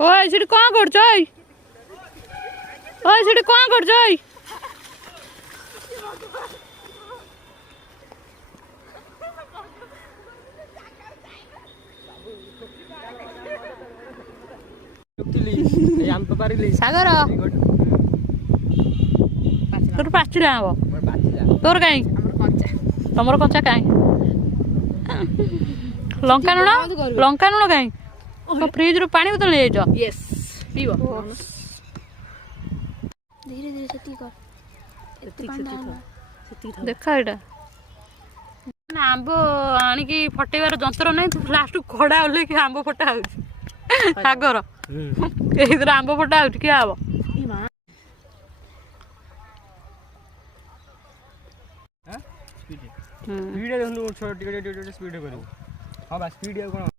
ओए सेठी कौन कर ओए ओए सेठी कौन कर ओए सागर तोर पाचिला हम तोर कहीं तुम कंचा कहीं लंका लुण कहीं फ्रिज रू पानी बोतल ले जाओ यस पीबो धीरे धीरे सेती कर देखा एटा आंब आणिकी फटेबार जंतर नहीं तू लास्ट खड़ा ओल्ले कि आंब फटा हो सागर एइदर आंब फटा हो क्या हबो स्पीड देखनु छोट टिके स्पीड करू हां बस स्पीड कोन